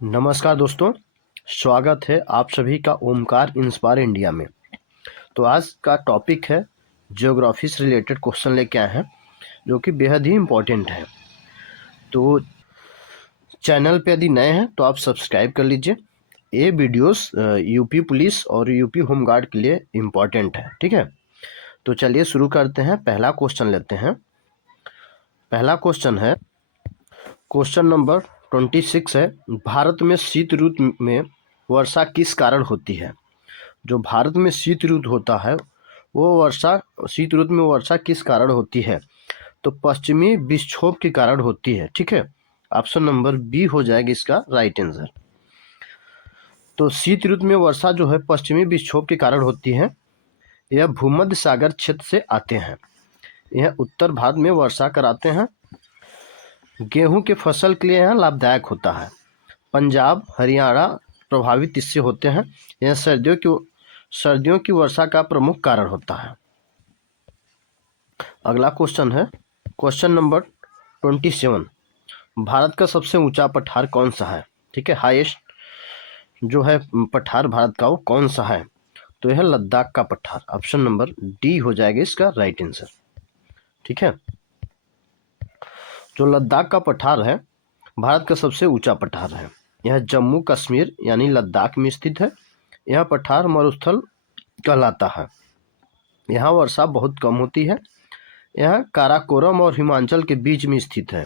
नमस्कार दोस्तों, स्वागत है आप सभी का ओमकार इंस्पायर इंडिया में। तो आज का टॉपिक है ज्योग्राफी से रिलेटेड क्वेश्चन लेके आए हैं जो कि बेहद ही इम्पोर्टेंट है। तो चैनल पे यदि नए हैं तो आप सब्सक्राइब कर लीजिए। ये वीडियोस यूपी पुलिस और यूपी होमगार्ड के लिए इम्पोर्टेंट है, ठीक है। तो चलिए शुरू करते हैं, पहला क्वेश्चन लेते हैं। पहला क्वेश्चन है, क्वेश्चन नंबर 26 है, भारत में शीत ऋतु में वर्षा किस कारण होती है। जो भारत में शीत ऋतु होता है वो शीत ऋतु में वर्षा किस कारण होती है। तो पश्चिमी विक्षोभ के कारण होती है, ठीक है। ऑप्शन नंबर बी हो जाएगा इसका राइट आंसर। तो शीत ऋतु में वर्षा जो है पश्चिमी विक्षोभ के कारण होती है। यह भूमध्य सागर क्षेत्र से आते हैं। यह उत्तर भारत में वर्षा कराते हैं। गेहूं के फसल के लिए यह लाभदायक होता है। पंजाब हरियाणा प्रभावित इससे होते हैं। यह सर्दियों की वर्षा का प्रमुख कारण होता है। अगला क्वेश्चन है, क्वेश्चन नंबर 27, भारत का सबसे ऊंचा पठार कौन सा है, ठीक है। हाईएस्ट जो है पठार भारत का वो कौन सा है। तो यह लद्दाख का पठार, ऑप्शन नंबर डी हो जाएगा इसका राइट आंसर, ठीक है। जो लद्दाख का पठार है भारत का सबसे ऊंचा पठार है। यह जम्मू कश्मीर यानी लद्दाख में स्थित है। यह पठार मरुस्थल कहलाता है। यहाँ वर्षा बहुत कम होती है। यह काराकोरम और हिमाचल के बीच में स्थित है।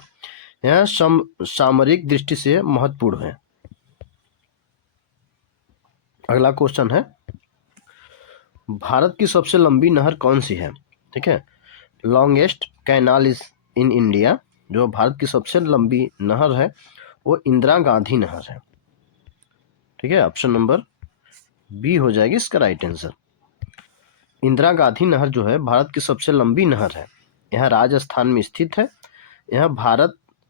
यह सामरिक दृष्टि से महत्वपूर्ण है। अगला क्वेश्चन है, भारत की सबसे लंबी नहर कौन सी है, ठीक है। Longest canal is in India. जो भारत की सबसे लंबी नहर है वो इंदिरा गांधी नहर है, ठीक है। ऑप्शन नंबर बी हो जाएगी इसका राइट आंसर। इंदिरा गांधी नहर जो है भारत की सबसे लंबी नहर है। यह राजस्थान में स्थित है।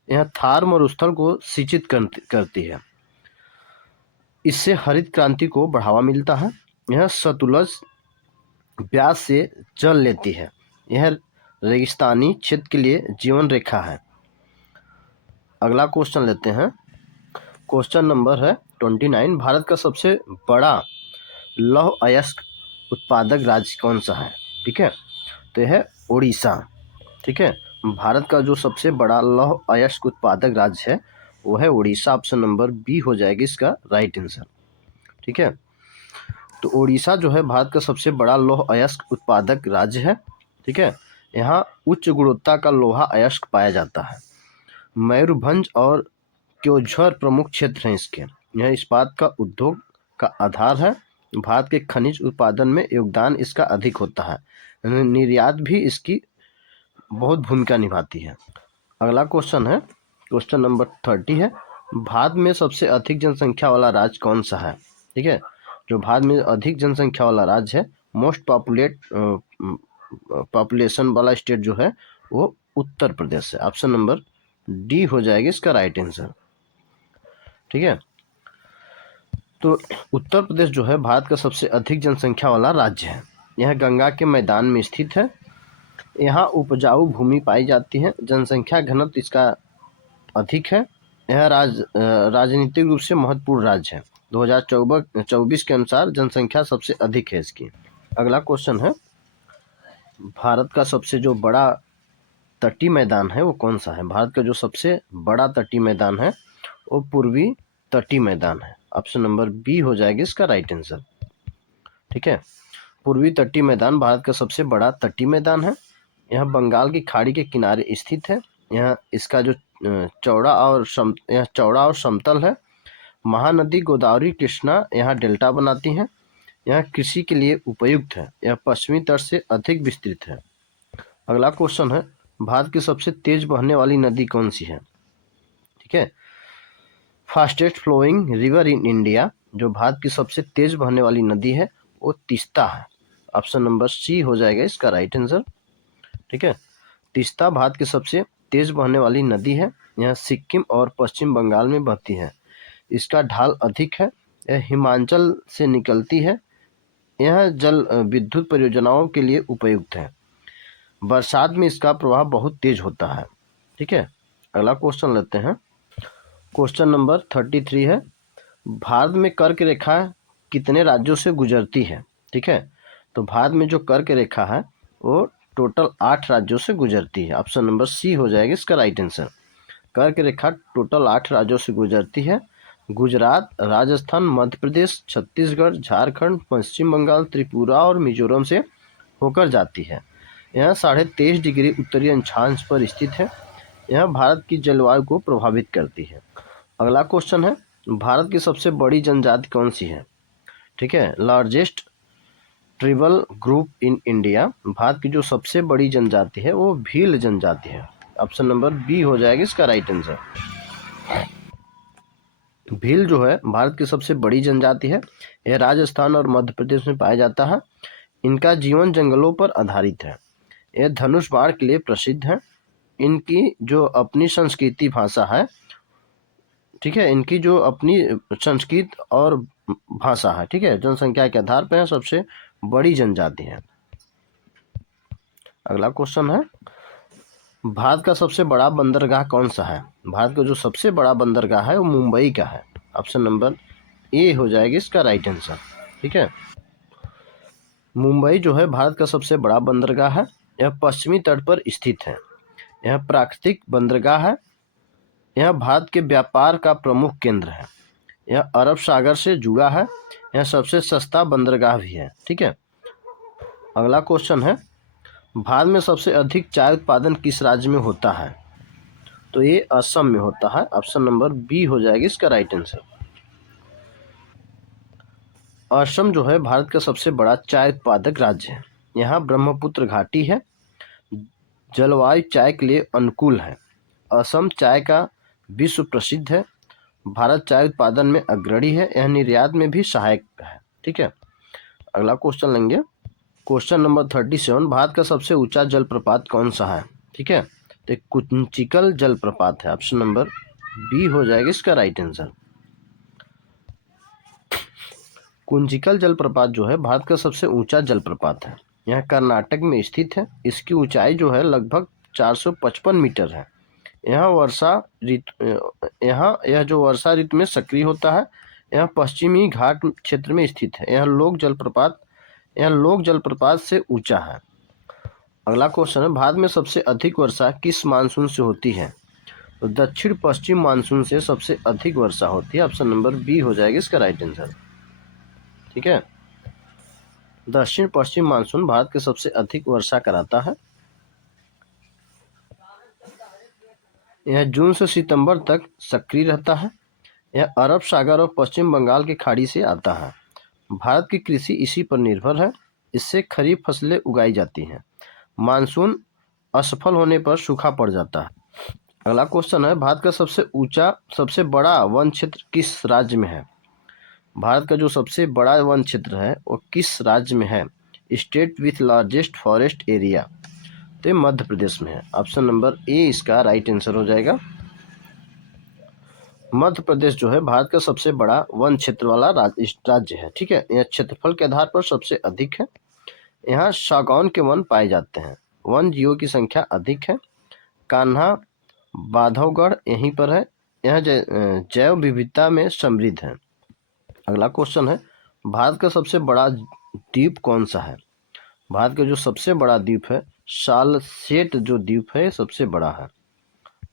यह थार मरुस्थल को सिंचित करती है। इससे हरित क्रांति को बढ़ावा मिलता है। यह सतलुज ब्यास से जल लेती है। यह रेगिस्तानी क्षेत्र के लिए जीवन रेखा है। अगला क्वेश्चन लेते हैं, क्वेश्चन नंबर है 29, भारत का सबसे बड़ा लौह अयस्क उत्पादक राज्य कौन सा है, ठीक है। तो यह है उड़ीसा, ठीक है। भारत का जो सबसे बड़ा लौह अयस्क उत्पादक राज्य है वो है उड़ीसा। ऑप्शन नंबर बी हो जाएगी इसका राइट आंसर, ठीक है। तो उड़ीसा जो है भारत का सबसे बड़ा लौह अयस्क उत्पादक राज्य है, ठीक है। यहाँ उच्च गुणवत्ता का लोहा अयस्क पाया जाता है। मयूरभंज और क्योंझर प्रमुख क्षेत्र हैं इसके। यह इस्पात का उद्योग का आधार है। भारत के खनिज उत्पादन में योगदान इसका अधिक होता है। निर्यात भी इसकी बहुत भूमिका निभाती है। अगला क्वेश्चन है, क्वेश्चन नंबर 30 है, भारत में सबसे अधिक जनसंख्या वाला राज्य कौन सा है, ठीक है। जो भारत में अधिक जनसंख्या वाला राज्य है, मोस्ट पॉपुलेशन वाला स्टेट जो है वो उत्तर प्रदेश है। ऑप्शन नंबर डी हो जाएगी इसका राइट आंसर, ठीक है। तो उत्तर प्रदेश जो है भारत का सबसे अधिक जनसंख्या वाला राज्य है। यह गंगा के मैदान में स्थित है। यहाँ उपजाऊ भूमि पाई जाती है। जनसंख्या घनत्व इसका अधिक है। यह राजनीतिक रूप से महत्वपूर्ण राज्य है। 2024 के अनुसार जनसंख्या सबसे अधिक है इसकी। अगला क्वेश्चन है, भारत का सबसे जो बड़ा तटीय मैदान है वो कौन सा है। भारत का जो सबसे बड़ा तटीय मैदान है वो पूर्वी तटीय मैदान है। ऑप्शन नंबर बी हो जाएगी इसका राइट आंसर, ठीक है। पूर्वी तटीय मैदान भारत का सबसे बड़ा तटीय मैदान है। यह बंगाल की खाड़ी के किनारे स्थित है। यह इसका जो चौड़ा और समतल है। महानदी गोदावरी कृष्णा यहाँ डेल्टा बनाती हैं। यह कृषि के लिए उपयुक्त है। यह पश्चिमी तट से अधिक विस्तृत है। अगला क्वेश्चन है, भारत की सबसे तेज बहने वाली नदी कौन सी है, ठीक है। Fastest flowing river in India. जो भारत की सबसे तेज बहने वाली नदी है वो तीस्ता है। ऑप्शन नंबर सी हो जाएगा इसका राइट आंसर, ठीक है। तीस्ता भारत की सबसे तेज बहने वाली नदी है। यह सिक्किम और पश्चिम बंगाल में बहती है। इसका ढाल अधिक है। यह हिमाचल से निकलती है। यह जल विद्युत परियोजनाओं के लिए उपयुक्त है। बरसात में इसका प्रवाह बहुत तेज होता है, ठीक है। अगला क्वेश्चन लेते हैं, क्वेश्चन नंबर 33 है, भारत में कर्क रेखा कितने राज्यों से गुजरती है? ठीक है, तो भारत में जो कर्क रेखा है वो टोटल 8 राज्यों से गुजरती है। ऑप्शन नंबर सी हो जाएगा इसका राइट आंसर। कर्क रेखा टोटल 8 राज्यों से गुजरती है। गुजरात, राजस्थान, मध्य प्रदेश, छत्तीसगढ़, झारखंड, पश्चिम बंगाल, त्रिपुरा और मिजोरम से होकर जाती है। यह 23.5 डिग्री उत्तरी अक्षांश पर स्थित है। यह भारत की जलवायु को प्रभावित करती है। अगला क्वेश्चन है, भारत की सबसे बड़ी जनजाति कौन सी है? ठीक है, largest tribal group in India, Bharat की जो सबसे बड़ी जनजाति है वो भील जनजाति है। ऑप्शन नंबर बी हो जाएगा इसका राइट आंसर। भील जो है भारत की सबसे बड़ी जनजाति है। यह राजस्थान और मध्य प्रदेश में पाया जाता है। इनका जीवन जंगलों पर आधारित है। यह धनुष बाण के लिए प्रसिद्ध है। इनकी जो अपनी संस्कृति भाषा है, ठीक है, इनकी जो अपनी संस्कृत और भाषा है, ठीक है, जनसंख्या के आधार पर सबसे बड़ी जनजाति है। अगला क्वेश्चन है, भारत का सबसे बड़ा बंदरगाह कौन सा है? भारत का जो सबसे बड़ा बंदरगाह है वो मुंबई का है। ऑप्शन नंबर ए हो जाएगा इसका राइट आंसर। ठीक है, मुंबई जो है भारत का सबसे बड़ा बंदरगाह है। यह पश्चिमी तट पर स्थित है। यह प्राकृतिक बंदरगाह है। यह भारत के व्यापार का प्रमुख केंद्र है। यह अरब सागर से जुड़ा है। यह सबसे सस्ता बंदरगाह भी है। ठीक है, अगला क्वेश्चन है, भारत में सबसे अधिक चाय उत्पादन किस राज्य में होता है? तो ये असम में होता है। ऑप्शन नंबर बी हो जाएगा इसका राइट आंसर। असम जो है भारत का सबसे बड़ा चाय उत्पादक राज्य है। यहाँ ब्रह्मपुत्र घाटी है। जलवायु चाय के लिए अनुकूल है। असम चाय का विश्व प्रसिद्ध है। भारत चाय उत्पादन में अग्रणी है। यह निर्यात में भी सहायक है। ठीक है, अगला क्वेश्चन लेंगे। क्वेश्चन नंबर 37, भारत का सबसे ऊंचा जलप्रपात कौन सा है? ठीक है, तो कुंचिकल जलप्रपात है। ऑप्शन नंबर बी हो जाएगा इसका राइट आंसर। कुंचिकल जलप्रपात जो है भारत का सबसे ऊंचा जलप्रपात है। यह कर्नाटक में स्थित है। इसकी ऊंचाई जो है लगभग 455 मीटर है। यह जो वर्षा ऋतु में सक्रिय होता है। यह पश्चिमी घाट क्षेत्र में स्थित है। यह लोक जलप्रपात से ऊंचा है। अगला क्वेश्चन है, भारत में सबसे अधिक वर्षा किस मानसून से होती है? तो दक्षिण पश्चिम मानसून से सबसे अधिक वर्षा होती है। ऑप्शन नंबर बी हो जाएगा इसका राइट आंसर। ठीक है, दक्षिण पश्चिम मानसून भारत के सबसे अधिक वर्षा कराता है। यह जून से सितंबर तक सक्रिय रहता है। यह अरब सागर और पश्चिम बंगाल की खाड़ी से आता है। भारत की कृषि इसी पर निर्भर है। इससे खरीफ फसलें उगाई जाती हैं। मानसून असफल होने पर सूखा पड़ जाता है। अगला क्वेश्चन है, भारत का सबसे बड़ा वन क्षेत्र किस राज्य में है? भारत का जो सबसे बड़ा वन क्षेत्र है वो किस राज्य में है? State with largest forest area, तो मध्य प्रदेश में है। ऑप्शन नंबर ए इसका राइट आंसर हो जाएगा। मध्य प्रदेश जो है भारत का सबसे बड़ा वन क्षेत्र वाला राज्य है। ठीक है, यह क्षेत्रफल के आधार पर सबसे अधिक है। यहाँ सागौन के वन पाए जाते हैं। वन जीवों की संख्या अधिक है। कान्हा बांधवगढ़ यहीं पर है। यह जैव विविधता में समृद्ध है। अगला क्वेश्चन है, भारत का सबसे बड़ा द्वीप कौन सा है? भारत का जो सबसे बड़ा द्वीप है सालसेट जो द्वीप है सबसे बड़ा है।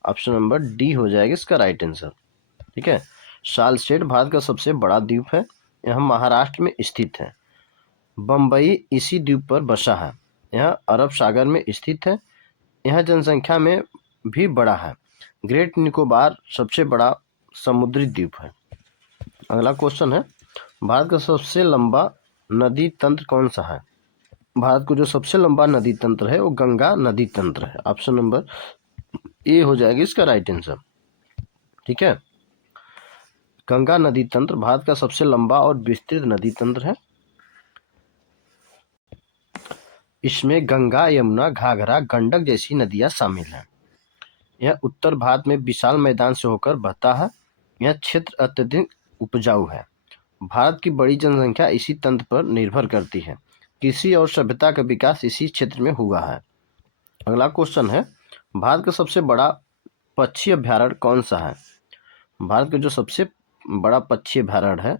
ऑप्शन नंबर डी हो जाएगा इसका राइट आंसर। ठीक है, सालसेट भारत का सबसे बड़ा द्वीप है। यह महाराष्ट्र में स्थित है। बम्बई इसी द्वीप पर बसा है। यह अरब सागर में स्थित है। यह जनसंख्या में भी बड़ा है। ग्रेट निकोबार सबसे बड़ा समुद्री द्वीप है। अगला क्वेश्चन है, भारत का सबसे लंबा नदी तंत्र कौन सा है? भारत को जो सबसे लंबा नदी तंत्र है वो गंगा नदी तंत्र है। ऑप्शन नंबर ए हो जाएगा इसका राइट आंसर। ठीक है, गंगा नदी तंत्र भारत का सबसे लंबा और विस्तृत नदी तंत्र है। इसमें गंगा, यमुना, घाघरा, गंडक जैसी नदियां शामिल हैं। यह उत्तर भारत में विशाल मैदान से होकर बहता है। यह क्षेत्र अत्यधिक उपजाऊ है। भारत की बड़ी जनसंख्या इसी तंत्र पर निर्भर करती है। कृषि और सभ्यता का विकास इसी क्षेत्र में हुआ है। अगला क्वेश्चन है, भारत का सबसे बड़ा पक्षी अभ्यारण्य कौन सा है? भारत का जो सबसे बड़ा पक्षी अभयारण्य है,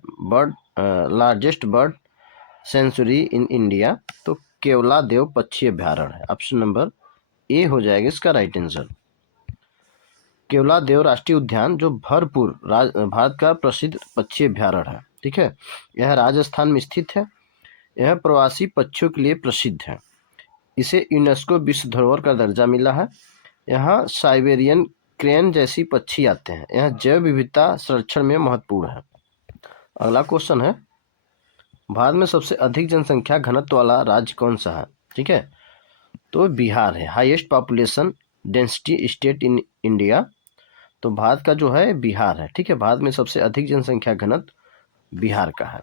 largest bird sanctuary in India, तो केवलादेव पक्षी अभयारण्य है। ऑप्शन नंबर ए हो जाएगा इसका राइट आंसर। केवलादेव राष्ट्रीय उद्यान जो भरतपुर भारत का प्रसिद्ध पक्षी अभयारण्य है, ठीक है। यह राजस्थान में स्थित है। यह प्रवासी पक्षियों के लिए प्रसिद्ध है। इसे यूनेस्को विश्व धरोहर का दर्जा मिला है। यहाँ साइबेरियन क्रेन जैसी पक्षी आते हैं। यह जैव विविधता संरक्षण में महत्वपूर्ण है। अगला क्वेश्चन है, भारत में सबसे अधिक जनसंख्या घनत्व वाला राज्य कौन सा है? ठीक है, तो बिहार है। Highest population density state in India, तो भारत का जो है बिहार है। ठीक है, भारत में सबसे अधिक जनसंख्या घनत्व बिहार का है।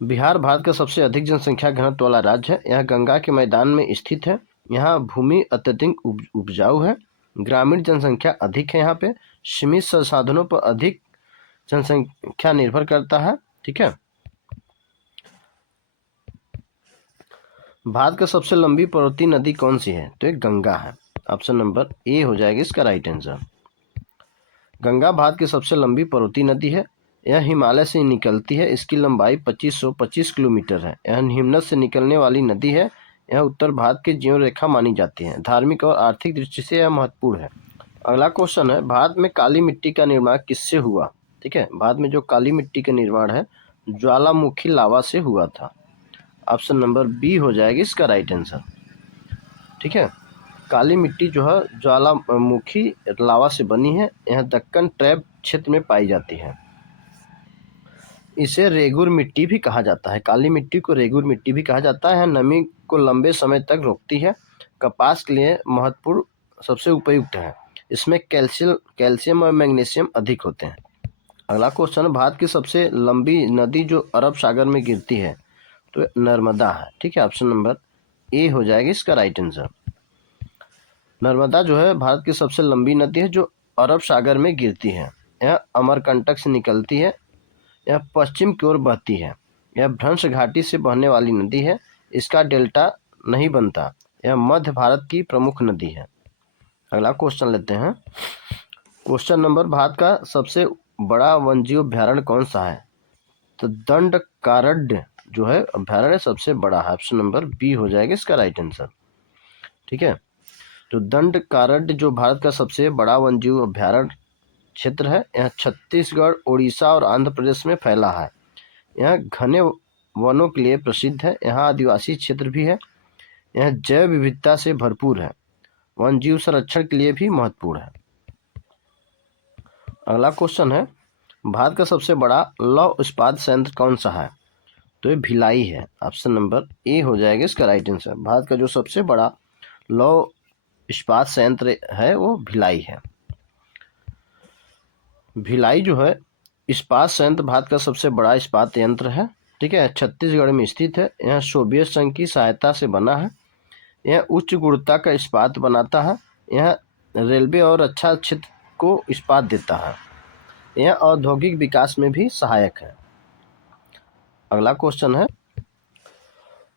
बिहार भारत का सबसे अधिक जनसंख्या घनत्व वाला राज्य है। यह गंगा के मैदान में स्थित है। यहाँ भूमि अत्यधिक उपजाऊ है। ग्रामीण जनसंख्या अधिक है। यहाँ पे सीमित संसाधनों पर अधिक जनसंख्या निर्भर करता है। ठीक है, भारत का सबसे लंबी पर्वतीय नदी कौन सी है? तो ये गंगा है। ऑप्शन नंबर ए हो जाएगा इसका राइट आंसर। गंगा भारत की सबसे लंबी पर्वतीय नदी है। यह हिमालय से निकलती है। इसकी लंबाई 2525 किलोमीटर है। यह हिमनद से निकलने वाली नदी है। यह उत्तर भारत की जीवन रेखा मानी जाती है। धार्मिक और आर्थिक दृष्टि से यह महत्वपूर्ण है। अगला क्वेश्चन है, भारत में काली मिट्टी का निर्माण किससे हुआ? ठीक है, भारत में जो काली मिट्टी का निर्माण है ज्वालामुखी लावा से हुआ था। ऑप्शन नंबर बी हो जाएगी इसका राइट आंसर। ठीक है, काली मिट्टी जो है ज्वालामुखी लावा से बनी है। यह दक्कन ट्रैप क्षेत्र में पाई जाती है। इसे रेगुर मिट्टी भी कहा जाता है। काली मिट्टी को रेगुर मिट्टी भी कहा जाता है। नमी को लंबे समय तक रोकती है। कपास के लिए महत्वपूर्ण सबसे उपयुक्त है। इसमें कैल्शियम और मैग्नीशियम अधिक होते हैं। अगला क्वेश्चन, भारत की सबसे लंबी नदी जो अरब सागर में गिरती है, तो नर्मदा है। ठीक है, ऑप्शन नंबर ए हो जाएगी इसका राइट आंसर। नर्मदा जो है भारत की सबसे लंबी नदी है जो अरब सागर में गिरती है। यह अमरकंटक से निकलती है। यह पश्चिम की ओर बहती है। यह भ्रंश घाटी से बहने वाली नदी है। इसका डेल्टा नहीं बनता। यह मध्य भारत की प्रमुख नदी है। अगला क्वेश्चन लेते हैं। क्वेश्चन नंबर, भारत का सबसे बड़ा वन्यजीव अभ्यारण्य कौन सा है? तो दंडकारण्य जो है अभ्यारण्य सबसे बड़ा है। ऑप्शन नंबर बी हो जाएगा इसका राइट आंसर। ठीक है, तो दंडकारण्य जो भारत का सबसे बड़ा वन्यजीव अभ्यारण्य क्षेत्र है। यह छत्तीसगढ़, उड़ीसा और आंध्र प्रदेश में फैला है। यह घने वनों के लिए प्रसिद्ध है। यहाँ आदिवासी क्षेत्र भी है। यह जैव विविधता से भरपूर है। वन्यजीव संरक्षण के लिए भी महत्वपूर्ण है। अगला क्वेश्चन है, भारत का सबसे बड़ा लौह इस्पात संयंत्र कौन सा है? तो ये भिलाई है। ऑप्शन नंबर ए हो जाएगा इसका राइट आंसर। भारत का जो सबसे बड़ा लौह इस्पात संयंत्र है वो भिलाई है। भिलाई जो है इस्पात संयंत्र भारत का सबसे बड़ा इस्पात यंत्र है। ठीक है, छत्तीसगढ़ में स्थित है। यह सोवियत संघ की सहायता से बना है। यह उच्च गुणवत्ता का इस्पात बनाता है। यह रेलवे और रक्षा क्षेत्र को इस्पात देता है। यह औद्योगिक विकास में भी सहायक है। अगला क्वेश्चन है,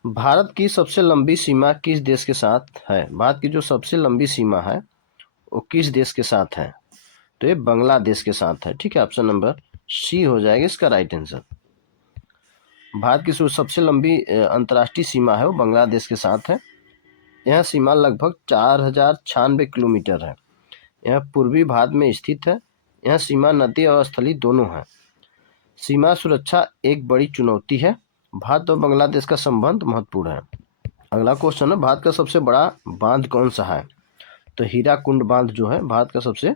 भारत की सबसे लंबी सीमा किस देश के साथ है? भारत की जो सबसे लंबी सीमा है वो किस देश के साथ है? तो ये बांग्लादेश के साथ है। ठीक है, ऑप्शन नंबर सी हो जाएगा इसका राइट आंसर। भारत की जो सबसे लंबी अंतर्राष्ट्रीय सीमा है वो बांग्लादेश के साथ है। यह सीमा लगभग 4096 किलोमीटर है। यह पूर्वी भारत में स्थित है। यह सीमा नदी और स्थलीय दोनों है। सीमा सुरक्षा एक बड़ी चुनौती है। भारत और बांग्लादेश का संबंध महत्वपूर्ण है। अगला क्वेश्चन है, भारत का सबसे बड़ा बांध कौन सा है? तो हीराकुंड बांध जो है भारत का सबसे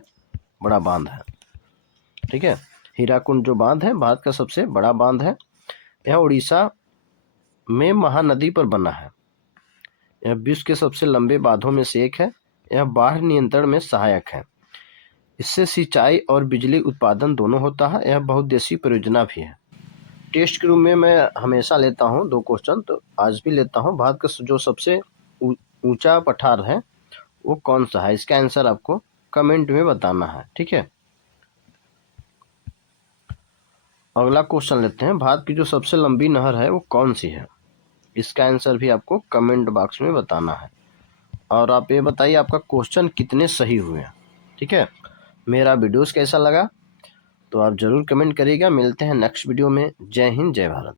बड़ा बांध है। ठीक है, हीराकुंड जो बांध है भारत का सबसे बड़ा बांध है। यह उड़ीसा में महानदी पर बना है। यह विश्व के सबसे लंबे बांधों में से एक है। यह बाढ़ नियंत्रण में सहायक है। इससे सिंचाई और बिजली उत्पादन दोनों होता है। यह बहुउद्देशीय परियोजना भी है। टेस्ट के रूप में मैं हमेशा लेता हूँ 2 क्वेश्चन, तो आज भी लेता हूँ। भारत का जो सबसे ऊंचा पठार है वो कौन सा है? इसका आंसर आपको कमेंट में बताना है। ठीक है, अगला क्वेश्चन लेते हैं, भारत की जो सबसे लंबी नहर है वो कौन सी है? इसका आंसर भी आपको कमेंट बॉक्स में बताना है। और आप ये बताइए आपका क्वेश्चन कितने सही हुए हैं। ठीक है, मेरा वीडियोस कैसा लगा तो आप ज़रूर कमेंट करिएगा। मिलते हैं नेक्स्ट वीडियो में। जय हिंद, जय भारत।